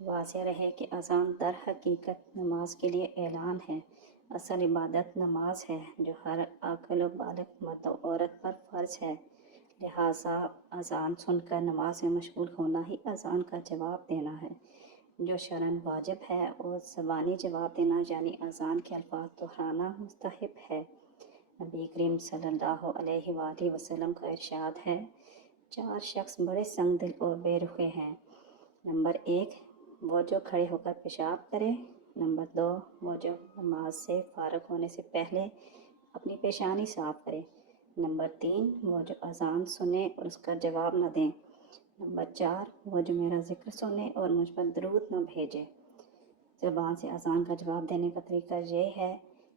واضح رہے کہ اذان در حقیقت نماز کے لیے اعلان ہے۔ اصل عبادت نماز ہے جو ہر عاقل و بالغ مرد و عورت پر فرض ہے، لہٰذا اذان سن کر نماز میں مشغول ہونا ہی اذان کا جواب دینا ہے جو شرعاً واجب ہے، اور زبانی جواب دینا یعنی اذان کے الفاظ دہرانا مستحب ہے۔ نبی کریم صلی اللہ علیہ وآلہ وسلم کا ارشاد ہے، 4 شخص بڑے سنگ دل اور بے رخے ہیں۔ نمبر 1، وہ جو کھڑے ہو کر پیشاب کرے۔ نمبر 2، وہ جو نماز سے فارغ ہونے سے پہلے اپنی پیشانی صاف کرے۔ نمبر 3، وہ جو اذان سنے اور اس کا جواب نہ دیں۔ نمبر 4، وہ جو میرا ذکر سنے اور مجھ پر درود نہ بھیجے۔ زبان سے اذان کا جواب دینے کا طریقہ یہ ہے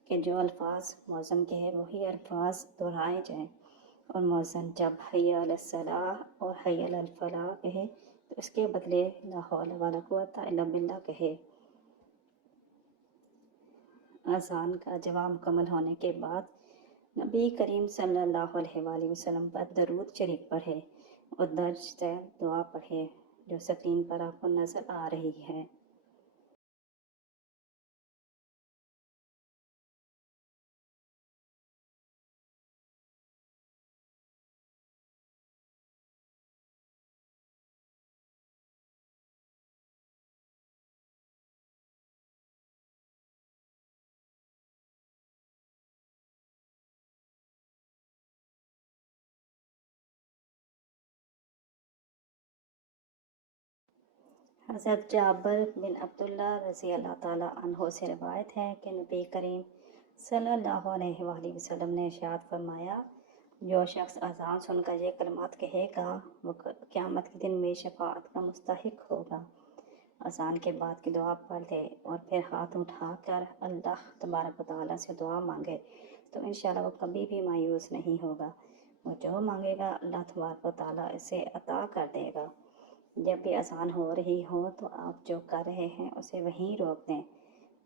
کہ جو الفاظ مؤذن کہے وہی الفاظ دہرائے جائیں، اور مؤذن جب حی علی الصلاۃ اور حی علی الفلاح کہے تو اس کے بدلے لا حول ولا قوۃ الا باللہ کہے۔ اذان کا جواب مکمل ہونے کے بعد نبی کریم صلی اللہ علیہ وآلہ وسلم پر درود شریف پڑھے اور درج ذیل دعا پڑھے جو سکرین پر آپ کو نظر آ رہی ہے۔ حضرت جابر بن عبداللہ رضی اللہ تعالیٰ عنہ سے روایت ہے کہ نبی کریم صلی اللہ علیہ وآلہ وسلم نے ارشاد فرمایا، جو شخص اذان سن کر یہ کلمات کہے گا وہ قیامت کے دن میری شفاعت کا مستحق ہوگا۔ اذان کے بعد کی دعا پڑھ لے اور پھر ہاتھ اٹھا کر اللہ تبارک و تعالیٰ سے دعا مانگے تو انشاءاللہ وہ کبھی بھی مایوس نہیں ہوگا۔ وہ جو مانگے گا اللہ تبارک و تعالیٰ اسے عطا کر دے گا۔ جب بھی اذان ہو رہی ہو تو آپ جو کر رہے ہیں اسے وہیں روک دیں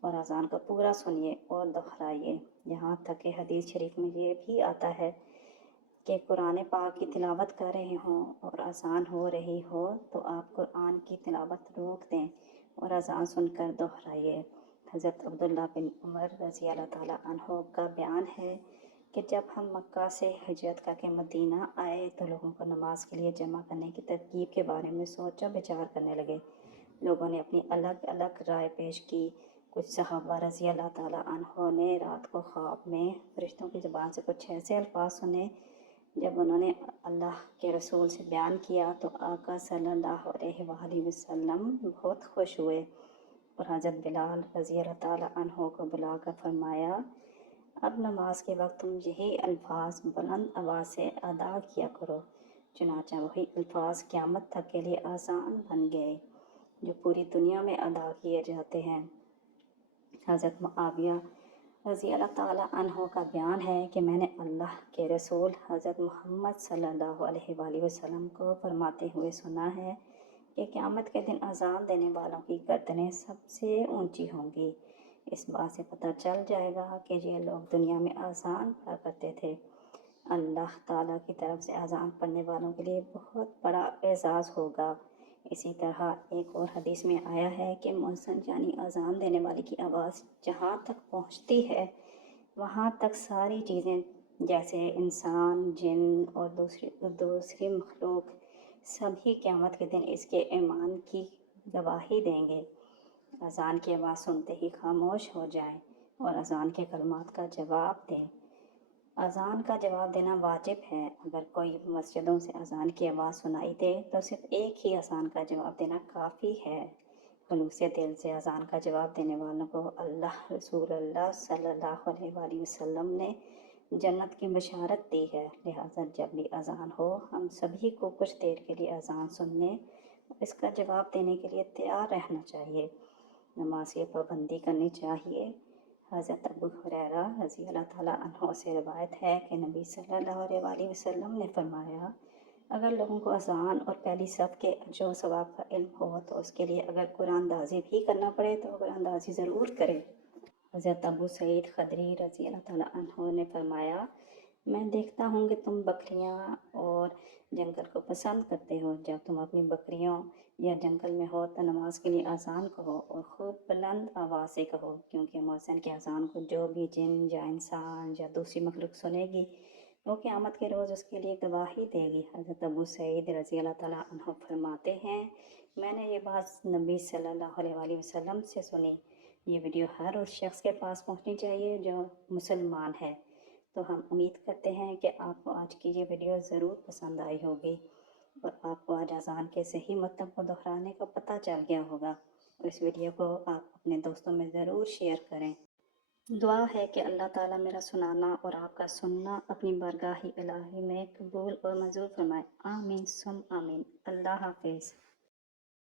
اور اذان کو پورا سنیے اور دہرائیے، یہاں تک کہ حدیث شریف میں یہ بھی آتا ہے کہ قرآن پاک کی تلاوت کر رہے ہوں اور اذان ہو رہی ہو تو آپ قرآن کی تلاوت روک دیں اور اذان سن کر دہرائیے۔ حضرت عبداللہ بن عمر رضی اللہ تعالیٰ عنہ کا بیان ہے کہ جب ہم مکہ سے ہجرت کر کے مدینہ آئے تو لوگوں کو نماز کے لیے جمع کرنے کی ترتیب کے بارے میں سوچ و بچار کرنے لگے۔ لوگوں نے اپنی الگ الگ رائے پیش کی۔ کچھ صحابہ رضی اللہ تعالیٰ عنہ نے رات کو خواب میں فرشتوں کی زبان سے کچھ ایسے الفاظ سنے، جب انہوں نے اللہ کے رسول سے بیان کیا تو آقا صلی اللہ علیہ وآلہ وسلم بہت خوش ہوئے اور حضرت بلال رضی اللہ تعالیٰ عنہ کو بلا کر فرمایا، اب نماز کے وقت تم یہی الفاظ بلند آواز سے ادا کیا کرو۔ چنانچہ وہی الفاظ قیامت تک کے لیے آسان بن گئے جو پوری دنیا میں ادا کیے جاتے ہیں۔ حضرت معاویہ رضی اللہ تعالیٰ عنہ کا بیان ہے کہ میں نے اللہ کے رسول حضرت محمد صلی اللہ علیہ وآلہ وسلم کو فرماتے ہوئے سنا ہے کہ قیامت کے دن اذان دینے والوں کی گردنیں سب سے اونچی ہوں گی۔ اس بات سے پتہ چل جائے گا کہ یہ لوگ دنیا میں اذان پڑھا کرتے تھے۔ اللہ تعالیٰ کی طرف سے اذان پڑھنے والوں کے لیے بہت بڑا اعزاز ہوگا۔ اسی طرح ایک اور حدیث میں آیا ہے کہ مؤذن یعنی اذان دینے والے کی آواز جہاں تک پہنچتی ہے وہاں تک ساری چیزیں جیسے انسان، جن اور دوسری مخلوق سبھی قیامت کے دن اس کے ایمان کی گواہی دیں گے۔ اذان کی آواز سنتے ہی خاموش ہو جائیں اور اذان کے کلمات کا جواب دیں۔ اذان کا جواب دینا واجب ہے۔ اگر کوئی مسجدوں سے اذان کی آواز سنائی دے تو صرف ایک ہی اذان کا جواب دینا کافی ہے۔ خلوص دل سے اذان کا جواب دینے والوں کو اللہ رسول اللہ صلی اللہ علیہ وآلہ وسلم نے جنت کی بشارت دی ہے، لہٰذا جب بھی اذان ہو ہم سبھی کو کچھ دیر کے لیے اذان سننے اور اس کا جواب دینے کے لیے تیار رہنا چاہیے۔ نماز کی پابندی کرنی چاہیے۔ حضرت ابو ہریرہ رضی اللہ تعالیٰ عنہ سے روایت ہے کہ نبی صلی اللہ علیہ وآلہ وسلم نے فرمایا، اگر لوگوں کو اذان اور پہلی صف کے اجر و ثواب کا علم ہو تو اس کے لیے اگر قرآن اندازی بھی کرنا پڑے تو قرآن اندازی ضرور کرے۔ حضرت ابو سعید خدری رضی اللہ تعالیٰ عنہ نے فرمایا، میں دیکھتا ہوں کہ تم بکریاں اور جنگل کو پسند کرتے ہو، جب تم اپنی بکریوں یا جنگل میں ہو تو نماز کے لیے اذان کہو اور خوب بلند آواز سے کہو، کیونکہ مؤذن کی اذان کو جو بھی جن یا انسان یا دوسری مخلوق سنے گی وہ قیامت کے روز اس کے لیے گواہی دے گی۔ حضرت ابو سعید رضی اللہ تعالیٰ عنہ فرماتے ہیں، میں نے یہ بات نبی صلی اللہ علیہ وآلہ وسلم سے سنی۔ یہ ویڈیو ہر اس شخص کے پاس پہنچنی چاہیے جو مسلمان ہے۔ تو ہم امید کرتے ہیں کہ آپ کو آج کی یہ ویڈیو ضرور پسند آئی ہوگی اور آپ کو آج اذان کے صحیح مطلب کو دہرانے کا پتہ چل گیا ہوگا، اور اس ویڈیو کو آپ اپنے دوستوں میں ضرور شیئر کریں۔ دعا ہے کہ اللہ تعالیٰ میرا سنانا اور آپ کا سننا اپنی بارگاہ الہی میں قبول اور منظور فرمائے۔ آمین ثم آمین۔ اللہ حافظ۔